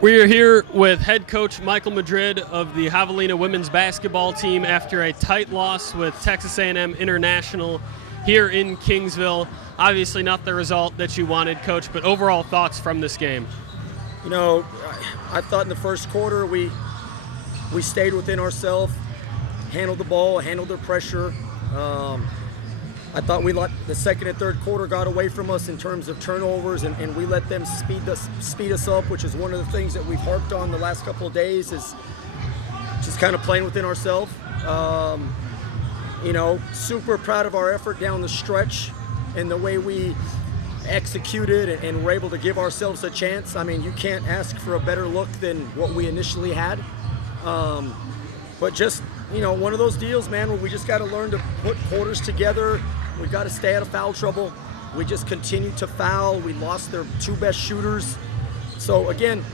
We are here with head coach Michael Madrid of the Javelina women's basketball team after a tight loss with Texas A&M-International here in Kingsville. Obviously not the result that you wanted, Coach, but overall thoughts from this game. You know, I thought in the first quarter we stayed within ourselves, handled the ball, handled their pressure. I thought the second and third quarter got away from us in terms of turnovers, and we let them speed us up, which is one of the things that we've harped on the last couple of days, is just kind of playing within ourselves. You know, super proud of our effort down the stretch and the way we executed and were able to give ourselves a chance. I mean, you can't ask for a better look than what we initially had. But just, you know, one of those deals, man, where we just got to learn to put quarters together. We've got to stay out of foul trouble. We just continued to foul. We lost their two best shooters. So, again,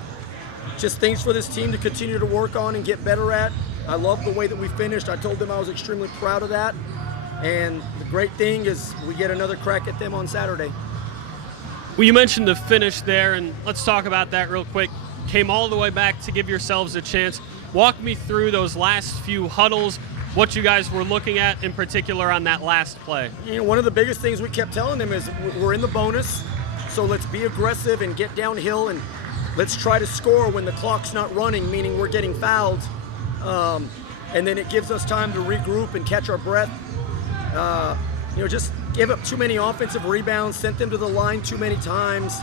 just things for this team to continue to work on and get better at. I love the way that we finished. I told them I was extremely proud of that. And the great thing is we get another crack at them on Saturday. Well, you mentioned the finish there, and let's talk about that real quick. Came all the way back to give yourselves a chance. Walk me through those last few huddles, what you guys were looking at in particular on that last play. You know, one of the biggest things we kept telling them is we're in the bonus, so let's be aggressive and get downhill, and let's try to score when the clock's not running, meaning we're getting fouled. And then it gives us time to regroup and catch our breath. You know, just give up too many offensive rebounds, sent them to the line too many times.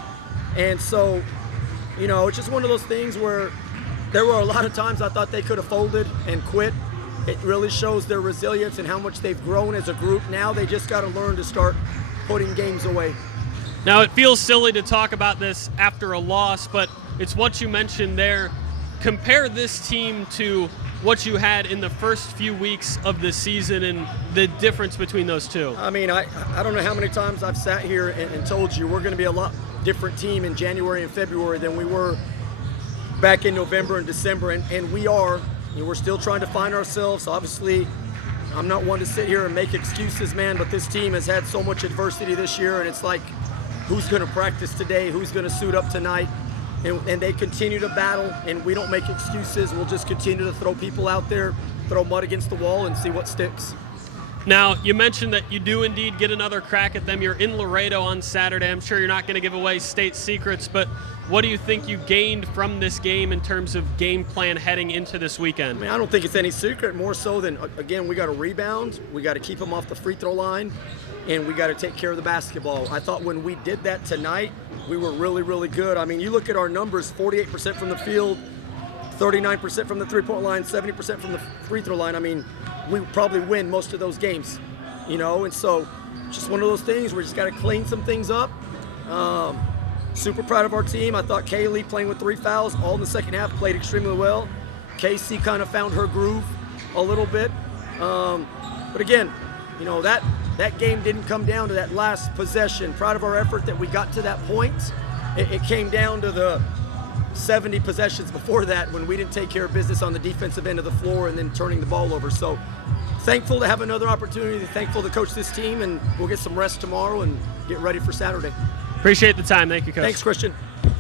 And so, you know, it's just one of those things where there were a lot of times I thought they could have folded and quit. It really shows their resilience and how much they've grown as a group. Now they just got to learn to start putting games away. Now, it feels silly to talk about this after a loss, but it's what you mentioned there. Compare this team to what you had in the first few weeks of the season and the difference between those two. I mean, I don't know how many times I've sat here and told you we're going to be a lot different team in January and February than we were back in November and December, and we are. You know, we're still trying to find ourselves. Obviously, I'm not one to sit here and make excuses, man, but this team has had so much adversity this year, and it's like, who's going to practice today? Who's going to suit up tonight? And they continue to battle, and we don't make excuses. We'll just continue to throw people out there, throw mud against the wall, and see what sticks. Now, you mentioned that you do indeed get another crack at them. You're in Laredo on Saturday. I'm sure you're not going to give away state secrets, but what do you think you gained from this game in terms of game plan heading into this weekend? I mean, I don't think it's any secret, more so than, again, we got to rebound, we got to keep them off the free throw line, and we got to take care of the basketball. I thought when we did that tonight, we were really, really good. I mean, you look at our numbers, 48% from the field, 39% from the three-point line, 70% from the free throw line. I mean, we probably win most of those games, you know? And so just one of those things, we just got to clean some things up. Super proud of our team. I thought Kaylee, playing with 3 fouls all in the second half, played extremely well. Casey kind of found her groove a little bit. But again, you know, that game didn't come down to that last possession. Proud of our effort that we got to that point. It came down to the 70 possessions before that when we didn't take care of business on the defensive end of the floor and then turning the ball over. So thankful to have another opportunity, thankful to coach this team, and we'll get some rest tomorrow and get ready for Saturday. Appreciate the time. Thank you, Coach. Thanks, Christian.